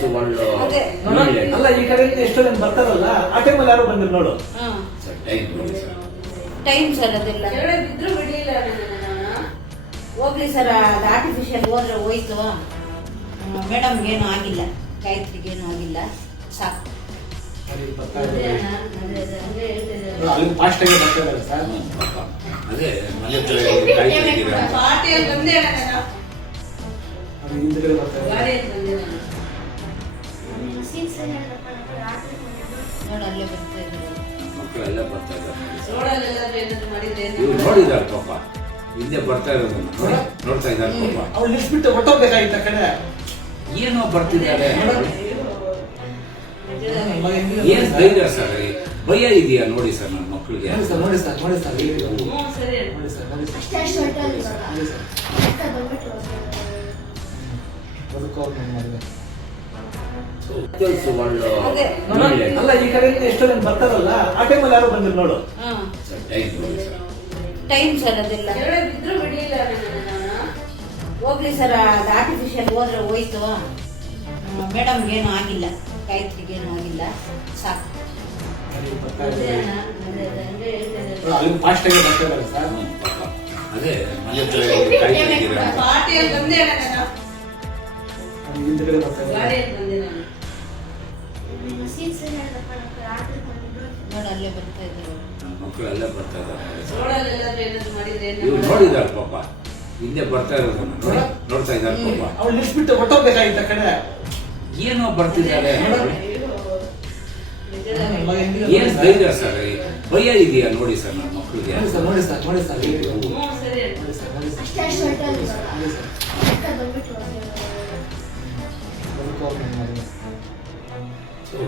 ಸುವರ್ಣ ಅಲ್ಲ ಈ ಕಡೆ ಎಷ್ಟೋ ಜನ ಬರ್ತಾರಲ್ಲ ಆ ಟೈಮಲ್ಲಿ ಯಾರೋ ಬಂದಿರು ನೋಡು. ಟೈಮ್ ಸರ್ ಅದೆಲ್ಲ ಬಿದ್ರು ಬಿಡಿಲ್ಲ ಹೋಗ್ಲಿ ಸರ್. ಅದು ಆರ್ಟಿಫಿಷಿಯಲ್ ಹೋದ್ರೆ ಹೋಯ್ತು. ಮೇಡಮ್ಗೇನು ಆಗಿಲ್ಲ, ಗಾಯತ್ರಿಗೇನು ಆಗಿಲ್ಲ, ಸಾಕು. ಅಲ್ಲಿ ಫಾಸ್ಟ್ ಆಗಿ ಬರ್ತಾರೆ ಸರ್. ಅದೇ ಮನೆ ಹತ್ರ ಕಾಯ್ತಿದ್ದೀರಾ? ಪಾರ್ಟಿಯಲ್ಲಿ ಬಂದೇ ಅದು ಹಿಂದ್ಗಡೆ ಬರ್ತಾರೆ. ನೋಡಲ್ಲೇ ಬರ್ತಾ ಇದ್ರು. ಮಕ್ಕಳೆಲ್ಲ ಬರ್ತಾ ಇದ್ದಾರೆ. ನೋಡಲ್ಲೆಲ್ಲ ಇವ್ರು ನೋಡಿದಾರೆ ಪಾಪ, ಹಿಂದೆ ಬರ್ತಾ ಇರೋದನ್ನ ನೋಡ್ತಾ ಇದ್ದಾರೆ ಪಾಪ. ಅವ್ಳು ನಿಲ್ಸ್ಬಿಟ್ಟು ಹೊಟ್ಟೋಗ್ಬೇಕಾಗಿತ್ತು ಆ ಕಡೆ. ಏನೋ ಬರ್ತಿದ್ದಾರೆ. ಏನ್ ಧೈರ್ಯ ಸರ್, ಭಯ ಇದೆಯಾ ನೋಡಿ ಸರ್ ನನ್ನ ಮಕ್ಕಳಿಗೆ. ನೋಡಿ ಸರ್ ನೋಡಿ ಸರ್ ಸುವರ್ಣ ಅಲ್ಲ ಈ ಕಡೆ ಎಷ್ಟೋ ಜನ ಬರ್ತಾರಲ್ಲ ಆ ಟೈಮಲ್ಲಿ ಯಾರೋ ಬಂದಿರು ನೋಡು. ಟೈಮ್ ಸರ್ ಅದೆಲ್ಲ ಬಿದ್ರು ಬಿಡಿಲ್ಲ ಹೋಗ್ಲಿ ಸರ್. ಅದು ಆರ್ಟಿಫಿಷಿಯಲ್ ಹೋದ್ರೆ ಹೋಯ್ತು. ಮೇಡಮ್ಗೇನು ಆಗಿಲ್ಲ, ಗಾಯತ್ರಿಗೇನು ಆಗಿಲ್ಲ, ಸಾಕು. ಅಲ್ಲಿ ಫಾಸ್ಟ್ ಆಗಿ ಬರ್ತಾರೆ ಸರ್. ಅದೇ ಮನೆ ಹತ್ರ ಕಾಯ್ತಿದ್ದೀರಾ? ಪಾರ್ಟಿಯಲ್ಲಿ ಬಂದೇ ಅದು ಹಿಂದ್ಗಡೆ ಬರ್ತಾರೆ. ನೋಡಲ್ಲೇ ಬರ್ತಾ ಇದ್ರು. ನನ್ನ ಮಕ್ಕಳೆಲ್ಲ ಬರ್ತಾ ಇದ್ದಾರೆ. ನೋಡಲ್ಲೆಲ್ಲ ಇವ್ರು ನೋಡಿದಾರೆ ಪಾಪ, ಹಿಂದೆ ಬರ್ತಾ ಇರೋದನ್ನ ನೋಡ್ತಾ ಇದ್ದಾರೆ ಪಾಪ. ಅವ್ಳು ನಿಲ್ಸ್ಬಿಟ್ಟು ಹೊಟ್ಟೋಗ್ಬೇಕಾಗಿತ್ತು ಆ ಕಡೆ. ಏನೋ ಬರ್ತಿದ್ದಾರೆ. ಏನ್ ಧೈರ್ಯ ಸರ್, ಭಯ ಇದೆಯಾ ನೋಡಿ ಸರ್ ನನ್ನ ಮಕ್ಕಳಿಗೆ. ನೋಡಿ ಸರ್ ನೋಡಿ ಸರ್ ಅಷ್ಟೇ